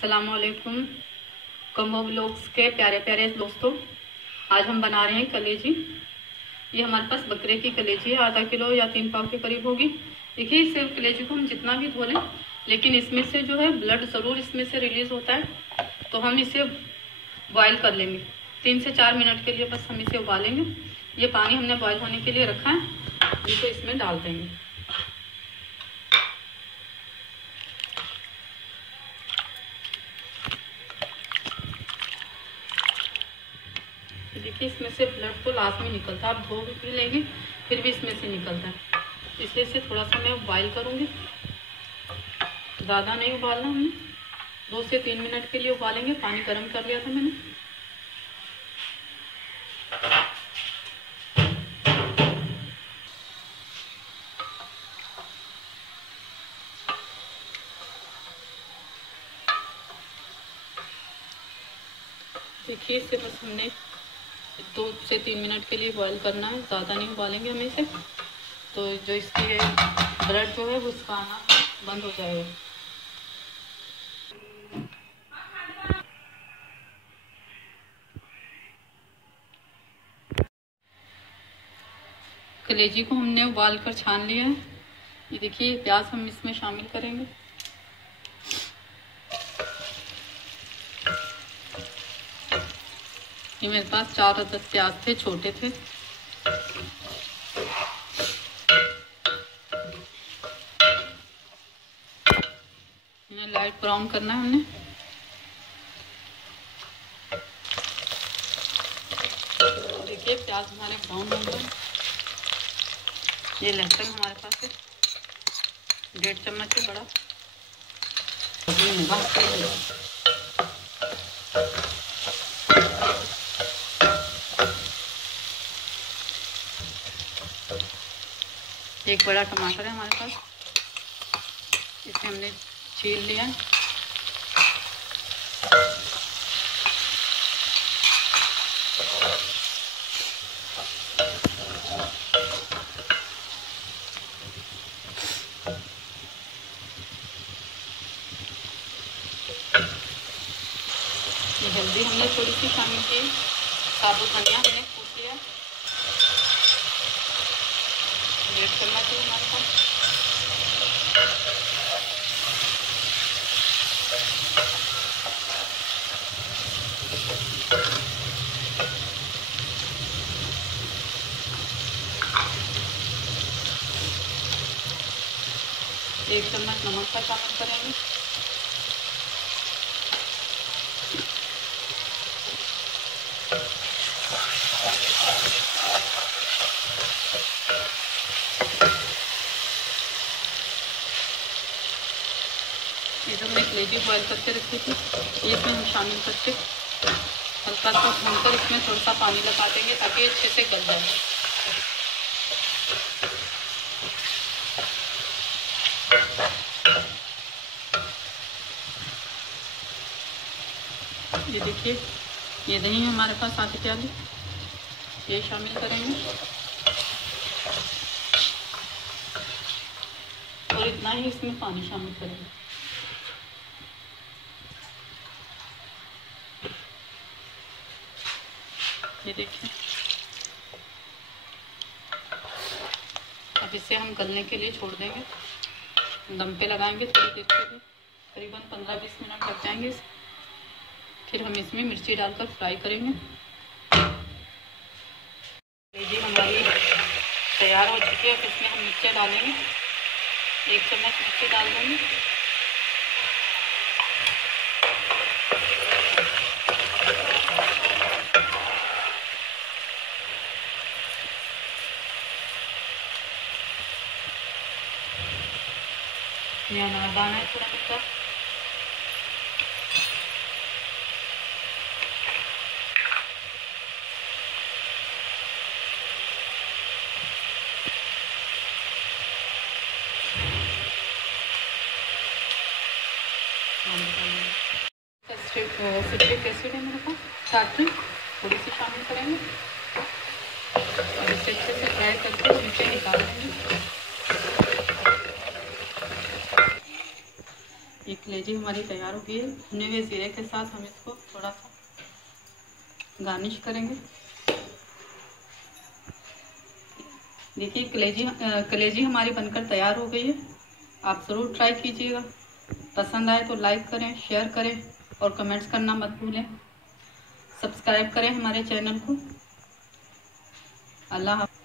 अस्सलामुअलैकुम combo vlogs के प्यारे प्यारे दोस्तों, आज हम बना रहे हैं कलेजी। ये हमारे पास बकरे की कलेजी है, आधा किलो या 3 पाव के करीब होगी। देखिए, इस कलेजी को हम जितना भी धो लें, लेकिन इसमें से जो है ब्लड ज़रूर इसमें से रिलीज होता है। तो हम इसे बॉयल कर लेंगे 3 से 4 मिनट के लिए, बस हम इसे उबालेंगे। ये पानी हमने बॉयल होने के लिए रखा है, इसे इसमें डाल देंगे। देखिए, इसमें से ब्लड तो लास्ट में निकलता है, आप धो भी लेंगे फिर भी इसमें से निकलता है, इसलिए इसे थोड़ा सा मैं बॉयल करूँगी। ज़्यादा नहीं उबालना, हमने 2 से 3 मिनट के लिए उबालेंगे। पानी गर्म कर लिया था मैंने। देखिए, इसे बस हमने 2 से 3 मिनट के लिए बॉईल करना है, ज़्यादा नहीं उबालेंगे हमें इसे। तो जो इसकी ब्लड जो है वो इसका आना बंद हो जाएगा। कलेजी को हमने उबाल कर छान लिया है। ये देखिए, प्याज हम इसमें शामिल करेंगे। ये मेरे पास 4 अदद प्याज थे, छोटे थे। इन्हें लाइट ब्राउन करना है हमने। देखिए, प्याज हमारे ब्राउन हो गए। ये लहसुन हमारे पास है 1.5 चम्मच है बड़ा। एक बड़ा टमाटर है हमारे पास, इसे हमने छील लिया। ये हल्दी हमने थोड़ी सी शामिल की, साबुत धनिया हमने कूट लिया 1.5 चम्मच है हमारे पास। एक चम्मच नमक का शामिल करेंगे। ये जो हमने कलेजी बॉयल करके रखी थी, ये इसमें हम शामिल करके हल्का सा भूनकर इसमें थोड़ा सा पानी लगा देंगे ताकि अच्छे से गल जाए। ये देखिए, ये दही हमारे पास आधी प्याली, ये शामिल करेंगे और इतना ही इसमें पानी शामिल करेंगे। ये देखिए, अब इसे हम गलने के लिए छोड़ देंगे, दम पे लगाएंगे थोड़ी देर के लिए, करीबन 15-20 मिनट लग जाएंगे। फिर हम इसमें मिर्ची डालकर फ्राई करेंगे। कलेजी हमारी तैयार हो चुकी है। अब इसमें हम मिर्ची डालेंगे, 1 चम्मच मिर्ची डाल देंगे। ये अनारदाना है थोड़ा मीठा। सिट्रिक एसिड है मेरे पास, टाटरी थोड़ी सी शामिल करेंगे और इसे अच्छे से फ्राई करके नीचे निकाल देंगे। ये कलेजी हमारी तैयार हो गई है। भुने हुए जीरे के साथ हम इसको थोड़ा सा गार्निश करेंगे। देखिए कलेजी हमारी बनकर तैयार हो गई है। आप ज़रूर ट्राई कीजिएगा। पसंद आए तो लाइक करें, शेयर करें और कमेंट्स करना मत भूलें। सब्सक्राइब करें हमारे चैनल को। अल्लाह हाफ़िज़।